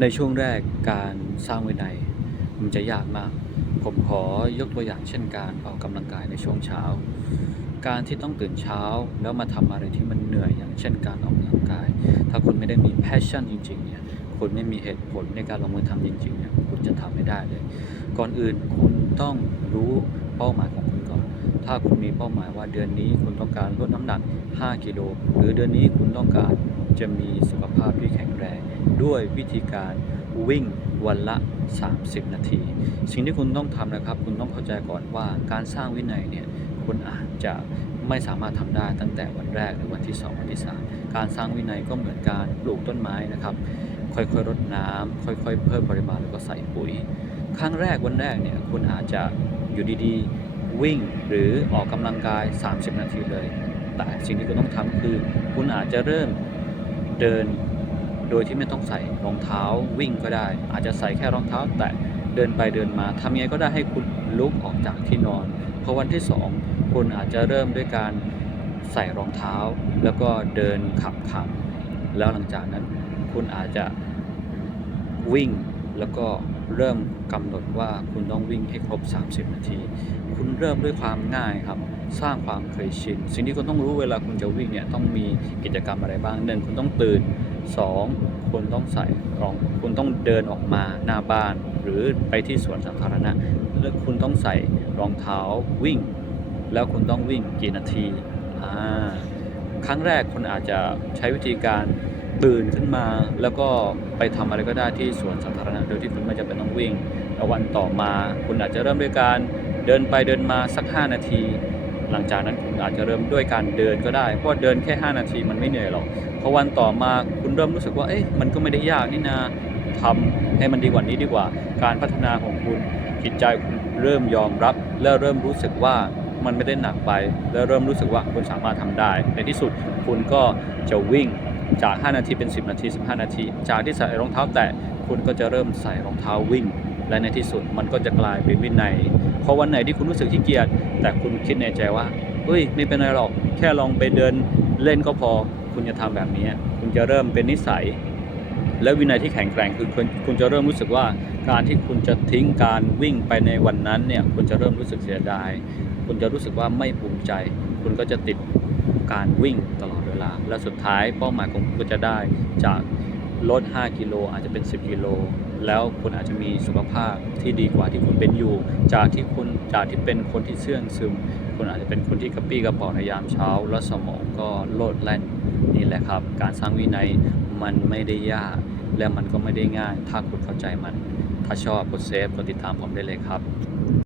ในช่วงแรกการสร้างวินัยมันจะยากมาก ผมขอยกตัวอย่างเช่นการออกกำลังกายในช่วงเช้า การที่ต้องตื่นเช้าแล้วมาทำอะไรที่มันเหนื่อยอย่างเช่นการออกกำลังกาย ถ้าคุณไม่ได้มี passion จริงๆเนี่ยคุณไม่มีเหตุผลในการลงมือทำจริงๆเนี่ยคุณจะทำไม่ได้เลย ก่อนอื่นคุณต้องรู้เป้าหมายของคุณ ถ้าคุณมีเป้าหมายว่าเดือนนี้คุณต้องการลดน้ำหนัก 5 กิโล หรือเดือนนี้คุณต้องการจะมีสุขภาพที่แข็งแรง ด้วยวิธีการวิ่งวันละ 30 นาที สิ่งที่คุณต้องทำนะครับ คุณต้องเข้าใจก่อนว่าการสร้างวินัยเนี่ยคุณอาจจะไม่สามารถทำได้ตั้งแต่วันแรกหรือวันที่ 2 วันที่ 3 การสร้างวินัยก็เหมือนการปลูกต้นไม้นะครับ ค่อยๆรดน้ำค่อยๆ เพิ่มปริมาณแล้วก็ใส่ปุ๋ย ครั้งแรกวันแรกเนี่ยคุณอาจจะอยู่ดีๆ วิ่งหรือออกกำลังกาย 30 นาทีเลย แต่สิ่งที่คุณต้องทำคือ คุณอาจจะเริ่มเดินโดยที่ไม่ต้องใส่รองเท้าวิ่งก็ได้ อาจจะใส่แค่รองเท้า แต่เดินไปเดินมาทำยังไงก็ได้ให้คุณลุกออกจากที่นอนพอวันที่ 2 คุณอาจจะเริ่มด้วยการใส่รองเท้า แล้วก็เดินขับขับแล้วหลังจากนั้นคุณอาจจะวิ่งแล้วก็เริ่มกำหนดว่าคุณต้องวิ่งให้ครบ 30 นาที คุณเริ่มด้วยความง่ายครับ สร้างความเคยชิน สิ่งที่คุณต้องรู้เวลาคุณจะวิ่งเนี่ยต้องมีกิจกรรมอะไรบ้างหนึ่งคุณต้องตื่น 2. คุณต้องใส่รอง คุณต้องเดินออกมาหน้าบ้าน หรือไปที่สวนสาธารณะแล้วคุณต้องใส่รองเท้าวิ่ง แล้วคุณต้องวิ่งกี่นาทีอ่าครั้งแรกคุณอาจจะใช้วิธีการตื่นขึ้นมาแล้วก็ไปทำอะไรก็ได้ที่สวนสาธารณะโดยที่คุณไม่จำเป็นต้องวิ่ง แล้ววันต่อมาคุณอาจจะเริ่มด้วยการ เดินไปเดินมาสัก 5 นาที หลังจากนั้นคุณอาจจะเริ่มด้วยการเดินก็ได้ เพราะว่าเดินแค่ 5 นาทีมันไม่เหนื่อยหรอกพอวันต่อมาคุณเริ่มรู้สึกว่าเอ๊ะมันก็ไม่ได้ยากนี่นาทำให้มันดีกว่านี้ดีกว่า การพัฒนาของคุณจิตใจคุณเริ่มยอมรับ และเริ่มรู้สึกว่ามันไม่ได้หนักไป และเริ่มรู้สึกว่าคุณสามารถทำได้ ในที่สุดคุณก็จะวิ่งจาก 5 นาทีเป็น 10 นาที 15 นาที จากที่ใส่รองเท้าแตะคุณก็จะเริ่มใส่รองเท้าวิ่ง และในที่สุดมันก็จะกลายเป็นวินัยพอวันไหนที่คุณรู้สึกขี้เกียจแต่คุณคิดในใจว่าเฮ้ยไม่เป็นไรหรอกแค่ลองไปเดินเล่นก็พอ คุณจะทำแบบนี้ คุณจะเริ่มเป็นนิสัย และวินัยที่แข็งแกร่งคือคคุณจะเริ่มรู้สึกว่าการที่คุณจะทิ้งการวิ่งไปในวันนั้นเนี่ยคุณจะเริ่มรู้สึกเสียดาย คุณจะรู้สึกว่าไม่ภูมิใจ คุณก็จะติดการวิ่งตลอดเวลา และสุดท้ายเป้าหมายของคุณก็จะได้จาก ลด 5 กิโลอาจจะเป็น 10 กิโล แล้วคุณอาจจะมีสุขภาพที่ดีกว่าที่คุณเป็นอยู่ จากที่คุณจากที่เป็นคนที่เสื่องซึม คุณอาจจะเป็นคนที่กระปี้กระเป๋าในยามเช้า และสมองก็โลดแล่นนี่แหละครับ การสร้างวินัยมันไม่ได้ยาก และมันก็ไม่ได้ง่าย ถ้าคุณเข้าใจมัน ถ้าชอบกดเซฟกดติดตามผมได้เลยครับ